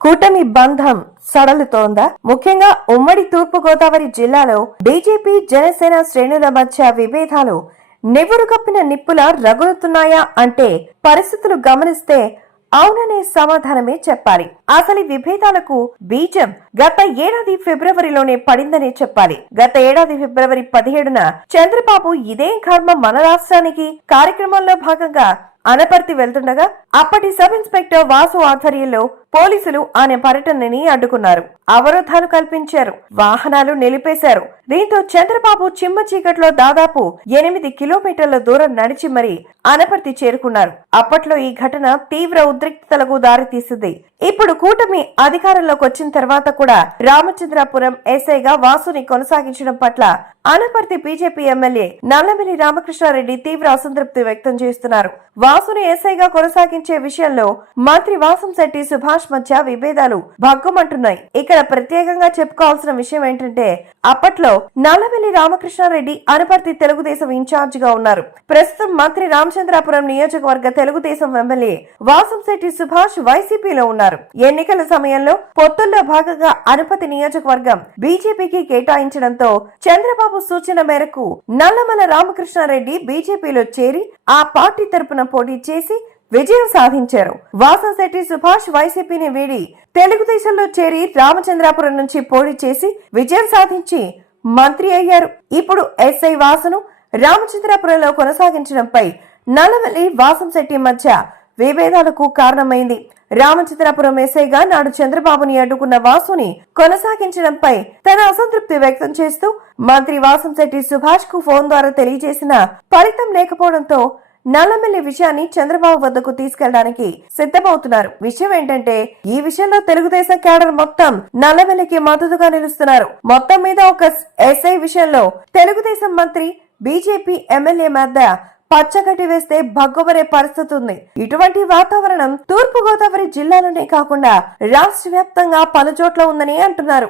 కూటమి బంధం సడలుతోందా? ముఖ్యంగా ఉమ్మడి తూర్పు గోదావరి జిల్లాలో బీజేపీ జనసేన శ్రేణుల మధ్య విభేదాలు నివురుగప్పిన నిప్పులా రగులుతున్నాయా అంటే పరిస్థితులు గమనిస్తే అవుననే సమాధానమే చెప్పాలి. అసలు విభేదాలకు బీజం గత ఏడాది ఫిబ్రవరిలోనే పడిందనే చెప్పాలి. గత ఏడాది ఫిబ్రవరి 17న చంద్రబాబు ఇదే కర్మ మన రాష్ట్రానికి కార్యక్రమంలో భాగంగా అనపర్తి వెళ్తుండగా అప్పటి సబ్ ఇన్స్పెక్టర్ వాసు ఆధ్వర్యంలో పోలీసులు ఆయన పర్యటనని అడ్డుకున్నారు. అవరోధాలు కల్పించారు, వాహనాలు నిలిపేశారు. దీంతో చంద్రబాబు చిమ్మ చీకట్లో దాదాపు 8 కిలోమీటర్ల దూరం నడిచి మరీ అనపర్తి చేరుకున్నారు. అప్పట్లో ఈ ఘటన తీవ్ర ఉద్రిక్తతలకు దారితీసింది. ఇప్పుడు కూటమి అధికారంలోకి వచ్చిన తర్వాత కూడా రామచంద్రాపురం ఎస్ఐగా వాసుని కొనసాగించడం పట్ల అనపర్తి బీజేపీ ఎమ్మెల్యే నల్లమిల్లి రామకృష్ణారెడ్డి తీవ్ర అసంతృప్తి వ్యక్తం చేస్తున్నారు. వాసుని ఎస్ఐగా కొనసాగించే విషయంలో మంత్రి వాసంశెట్టి సుభాష్ మధ్య విభేదాలు భగ్గుమంటున్నాయి. ఇక్కడ ప్రత్యేకంగా చెప్పుకోవాల్సిన విషయం ఏంటంటే అప్పట్లో నల్లమిల్లి రామకృష్ణారెడ్డి అనపర్తి తెలుగుదేశం ఇన్ఛార్జ్ గా ఉన్నారు. ప్రస్తుతం మంత్రి రామచంద్రాపురం నియోజకవర్గ తెలుగుదేశం ఎమ్మెల్యే వాసంశెట్టి సుభాష్ వైసీపీలో ఉన్నారు. ఎన్నికల సమయంలో పొత్తుల్లో భాగంగా అనపర్తి నియోజకవర్గం బీజేపీకి కేటాయించడంతో చంద్రబాబు సూచన మేరకు నల్లమల రామకృష్ణారెడ్డి బీజేపీలో చేరి ఆ పార్టీ తరపున పోటీ చేసి విజయం సాధించారు. వాసంశెట్టి సుభాష్ వైసీపీని వీడి తెలుగుదేశంలో చేరి రామచంద్రాపురం నుంచి పోటీ చేసి విజయం సాధించి మంత్రి అయ్యారు. ఇప్పుడు ఎస్ఐ వాసును రామచంద్రాపురంలో కొనసాగించడంపై నల్లమల్లి వాసంశెట్టి మధ్య విభేదాలకు కారణమైంది. రామచంద్రాపురం ఎస్ఐగా నాడు చంద్రబాబుని అడ్డుకున్న వాసుని కొనసాగించడంపై తన అసంతృప్తి వ్యక్తం చేస్తూ మంత్రి వాసంశెట్టి సుభాష్ కు ఫోన్ ద్వారా తెలియజేసిన ఫలితం లేకపోవడంతో నల్లమిల్లి విషయాన్ని చంద్రబాబు వద్దకు తీసుకెళ్లడానికి సిద్ధమవుతున్నారు. విషయం ఏంటంటే ఈ విషయంలో తెలుగుదేశం క్యాడర్ మొత్తం నల్లమిల్లికి మద్దతుగా నిలుస్తున్నారు. మొత్తం మీద ఒక ఎస్ఐ విషయంలో తెలుగుదేశం మంత్రి బీజేపీ ఎమ్మెల్యే మధ్య పచ్చగడ్డి వేస్తే భగ్గుమనే పరిస్థితి ఉంది. ఇటువంటి వాతావరణం తూర్పు గోదావరి జిల్లాలోనే కాకుండా రాష్ట్ర వ్యాప్తంగా పలు చోట్ల ఉందని అంటున్నారు.